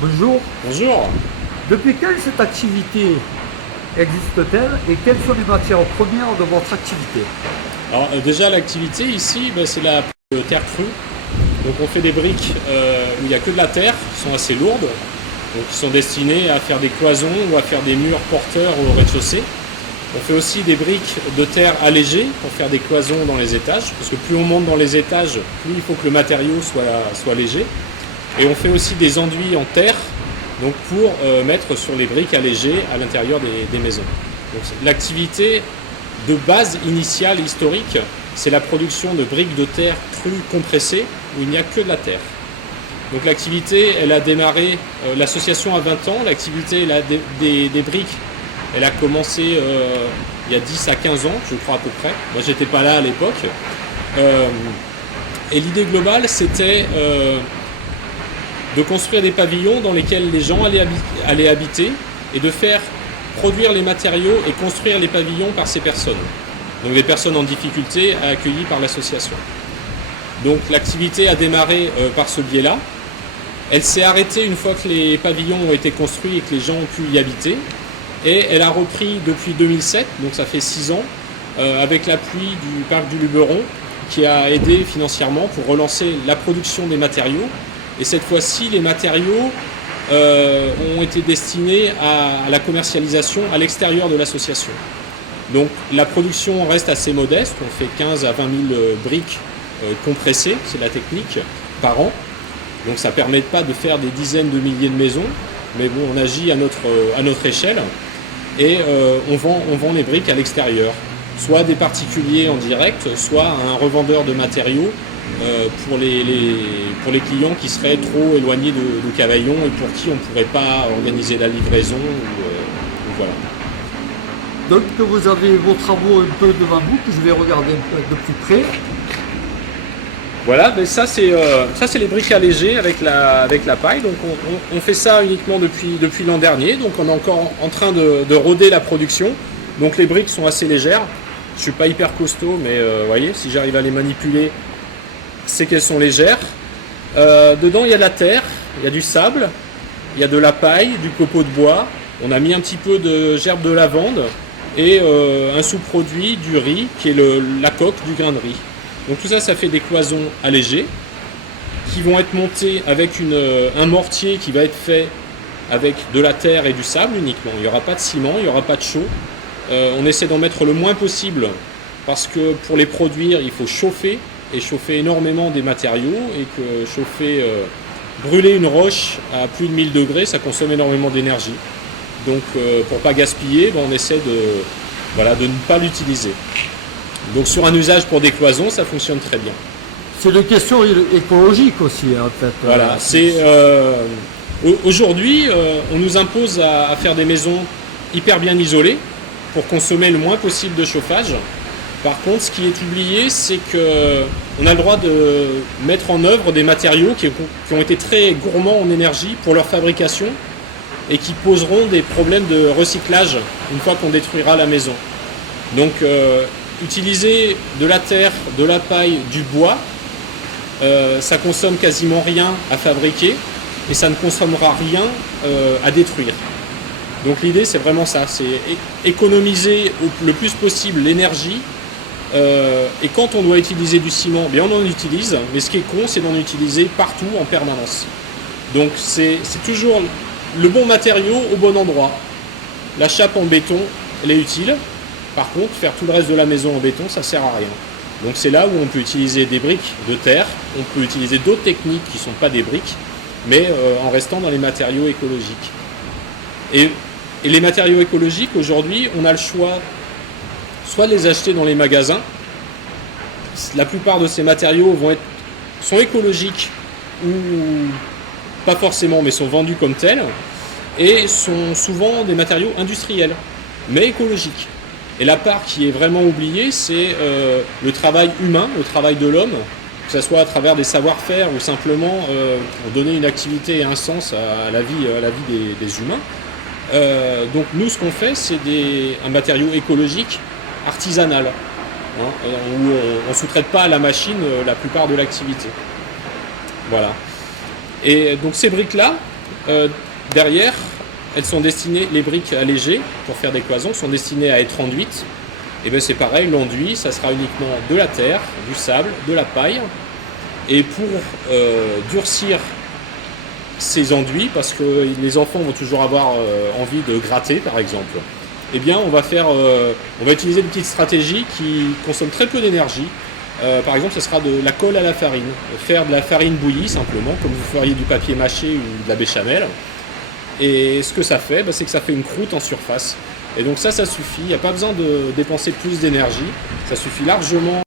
Bonjour. Bonjour. Depuis quand cette activité existe-t-elle et quelles sont les matières premières de votre activité? Alors déjà l'activité ici, c'est la terre crue. Donc on fait des briques où il n'y a que de la terre, qui sont assez lourdes, donc qui sont destinées à faire des cloisons ou à faire des murs porteurs au rez-de-chaussée. On fait aussi des briques de terre allégées pour faire des cloisons dans les étages, parce que plus on monte dans les étages, plus il faut que le matériau soit léger. Et on fait aussi des enduits en terre, donc pour mettre sur les briques allégées à l'intérieur des maisons. Donc l'activité de base initiale historique, c'est la production de briques de terre crues compressées où il n'y a que de la terre. Donc l'activité, elle a démarré, l'association a 20 ans, l'activité des briques, elle a commencé il y a 10 à 15 ans, je crois à peu près. Moi, j'étais pas là à l'époque. Et l'idée globale, c'était de construire des pavillons dans lesquels les gens allaient habiter et de faire produire les matériaux et construire les pavillons par ces personnes. Donc des personnes en difficulté accueillies par l'association. Donc l'activité a démarré par ce biais-là. Elle s'est arrêtée une fois que les pavillons ont été construits et que les gens ont pu y habiter. Et elle a repris depuis 2007, donc ça fait 6 ans, avec l'appui du parc du Luberon, qui a aidé financièrement pour relancer la production des matériaux. Et cette fois-ci, les matériaux ont été destinés à la commercialisation à l'extérieur de l'association. Donc la production reste assez modeste, on fait 15 à 20 000 briques compressées, c'est la technique, par an. Donc ça ne permet pas de faire des dizaines de milliers de maisons, mais bon, on agit à notre échelle. Et on vend les briques à l'extérieur, soit des particuliers en direct, soit à un revendeur de matériaux pour les clients qui seraient trop éloignés de Cavaillon et pour qui on ne pourrait pas organiser la livraison. Ou voilà. Donc vous avez vos travaux un peu devant vous, que je vais regarder un peu de plus près. Voilà, mais ça c'est les briques allégées avec la paille. Donc on fait ça uniquement depuis l'an dernier. Donc on est encore en train de roder la production. Donc les briques sont assez légères. Je suis pas hyper costaud, mais vous voyez, si j'arrive à les manipuler, c'est qu'elles sont légères. Dedans il y a de la terre, il y a du sable, il y a de la paille, du copeau de bois. On a mis un petit peu de gerbe de lavande et un sous-produit du riz qui est la coque du grain de riz. Donc tout ça, ça fait des cloisons allégées qui vont être montées avec un mortier qui va être fait avec de la terre et du sable uniquement. Il n'y aura pas de ciment, il n'y aura pas de chaux. On essaie d'en mettre le moins possible parce que pour les produire, il faut chauffer et chauffer énormément des matériaux et que brûler une roche à plus de 1000 degrés, ça consomme énormément d'énergie. Donc pour ne pas gaspiller, on essaie de ne pas l'utiliser. Donc sur un usage pour des cloisons, ça fonctionne très bien. C'est une question écologique aussi, en fait. Voilà, aujourd'hui, on nous impose à faire des maisons hyper bien isolées pour consommer le moins possible de chauffage. Par contre, ce qui est oublié, c'est qu'on a le droit de mettre en œuvre des matériaux qui ont été très gourmands en énergie pour leur fabrication et qui poseront des problèmes de recyclage une fois qu'on détruira la maison. Donc, utiliser de la terre, de la paille, du bois, ça consomme quasiment rien à fabriquer et ça ne consommera rien à détruire. Donc l'idée c'est vraiment ça, c'est économiser le plus possible l'énergie et quand on doit utiliser du ciment, bien on en utilise, mais ce qui est con c'est d'en utiliser partout en permanence. Donc c'est toujours le bon matériau au bon endroit. La chape en béton, elle est utile. Par contre, faire tout le reste de la maison en béton, ça ne sert à rien. Donc c'est là où on peut utiliser des briques de terre, on peut utiliser d'autres techniques qui ne sont pas des briques, mais en restant dans les matériaux écologiques. Et les matériaux écologiques, aujourd'hui, on a le choix soit de les acheter dans les magasins. La plupart de ces matériaux sont écologiques ou pas forcément, mais sont vendus comme tels, et sont souvent des matériaux industriels, mais écologiques. Et la part qui est vraiment oubliée, c'est le travail humain, le travail de l'homme, que ce soit à travers des savoir-faire ou simplement pour donner une activité et un sens à la vie des humains. Donc nous, ce qu'on fait, c'est un matériau écologique artisanal, où on ne sous-traite pas à la machine la plupart de l'activité. Voilà. Et donc ces briques-là, derrière, elles sont destinées, les briques allégées pour faire des cloisons sont destinées à être enduites. Et bien c'est pareil, l'enduit, ça sera uniquement de la terre, du sable, de la paille. Et pour durcir ces enduits, parce que les enfants vont toujours avoir envie de gratter par exemple, eh bien on va utiliser une petite stratégie qui consomme très peu d'énergie. Par exemple, ce sera de la colle à la farine. Faire de la farine bouillie simplement, comme vous feriez du papier mâché ou de la béchamel. Et ce que ça fait, c'est que ça fait une croûte en surface. Et donc ça suffit, il n'y a pas besoin de dépenser plus d'énergie. Ça suffit largement